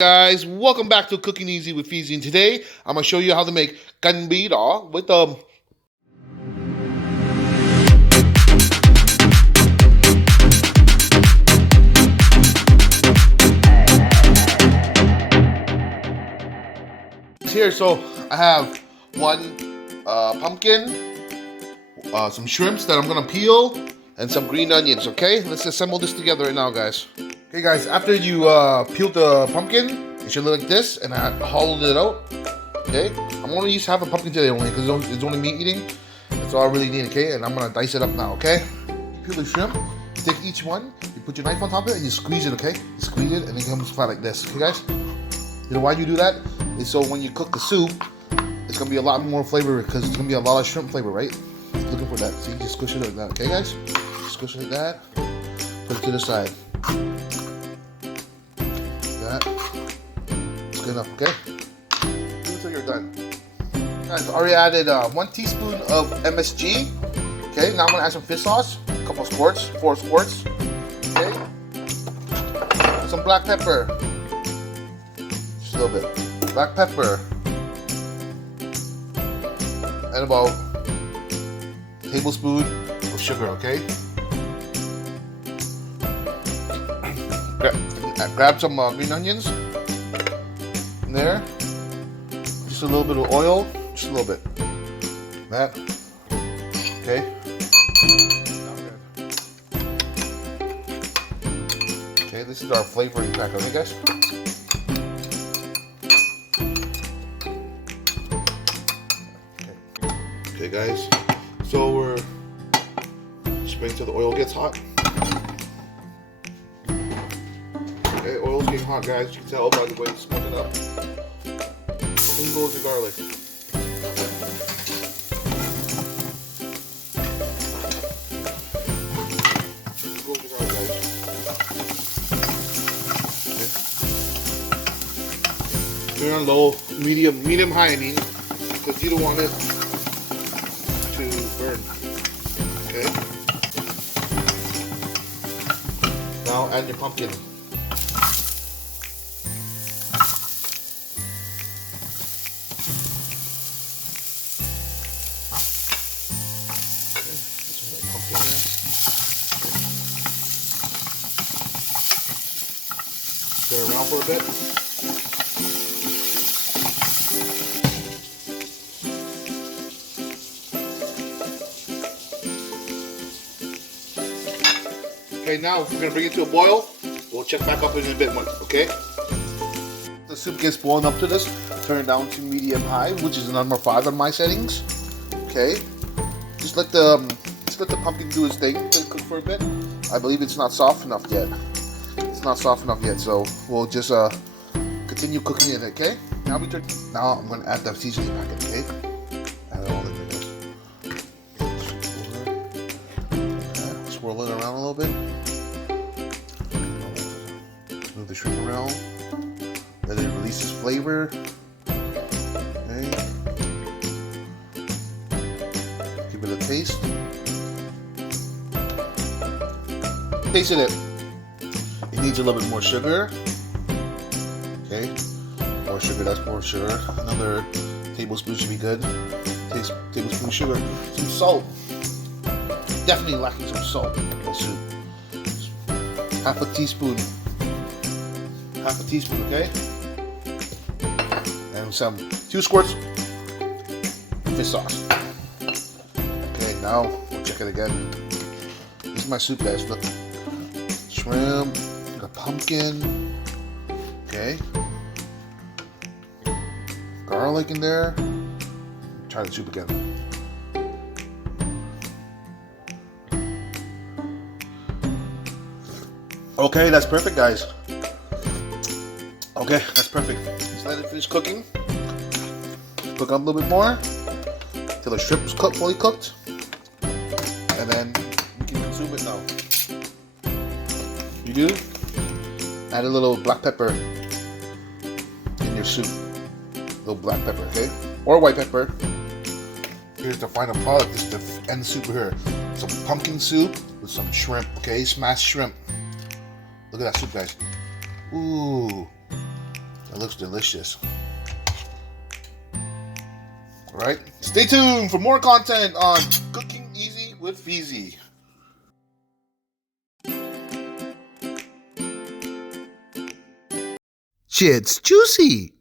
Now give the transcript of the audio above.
Guys, welcome back to Cooking Easy with Feezy, and today I'm going to show you how to make Canh Bi Do with here. So I have one pumpkin, some shrimps that I'm going to peel, and some green onions. Okay, let's assemble this together right now, guys. Okay guys, after you peel the pumpkin, it should look like this, and I hollowed it out. Okay, I'm only used to have a pumpkin today only because it's only meat eating. That's all I really need. Okay, and I'm gonna dice it up now. Okay, peel the shrimp. You take each one, you put your knife on top of it, and you squeeze it. Okay, you squeeze it, and it comes flat like this. Okay, guys. You know why you do that? Is so when you cook the soup, it's gonna be a lot more flavor because it's gonna be a lot of shrimp flavor, right? Looking for that. See, just squish it like that. Okay, guys. Squish it like that. Put it to the side. That. It's good enough, okay? Do it until you're done. Guys, I already added 1 teaspoon of MSG. Okay, now I'm gonna add some fish sauce. A couple squirts, 4 squirts. Okay. Some black pepper. Just a little bit. Black pepper. And about a tablespoon of sugar, okay? Grab some green onions in there. Just a little bit of oil, just a little bit. That. Okay. Okay, this is our flavoring pack, okay, guys? Okay, guys. So we're just waiting till the oil gets hot. Okay, oil's getting hot, guys. You can tell by the way it's smoking up. In goes the garlic. In goes the garlic, guys. Okay. You're on low, medium high, I mean, because you don't want it to burn. Okay. Now add your pumpkin. Stir around for a bit. Okay, now we're gonna bring it to a boil. We'll check back up in a bit, okay? The soup gets boiling up to this. Turn it down to medium high, which is number 5 on my settings. Okay, just let the pumpkin do its thing. Let it cook for a bit. I believe it's not soft enough yet. It's not soft enough yet, so we'll just continue cooking it. Okay. Now I'm gonna add the seasoning packet. Okay. Add it all in there. Swirl it around a little bit. Move the shrimp around. Let it release its flavor. Okay. Give it a taste. Tasted it. It needs a little bit more sugar. Okay, more sugar. That's more sugar. Another tablespoon should be good. Tablespoon sugar. Some salt. Definitely lacking some salt in the soup. Half a teaspoon. Half a teaspoon. Okay, and some 2 squirts fish sauce. Okay, now we'll check it again. This is my soup, guys. Look. Shrimp, got pumpkin, okay, garlic in there. Try the soup again. Okay, that's perfect, guys. Okay, that's perfect. Just let it finish cooking. Cook up a little bit more till the shrimp is fully cooked, and then we can consume it now. You do add a little black pepper in your soup. A little black pepper, okay? Or white pepper. Here's the final product. This is the end soup here. Some pumpkin soup with some shrimp, okay? Smashed shrimp. Look at that soup, guys. Ooh. It looks delicious. All right, stay tuned for more content on Cooking Easy with Feezy. Shit's juicy.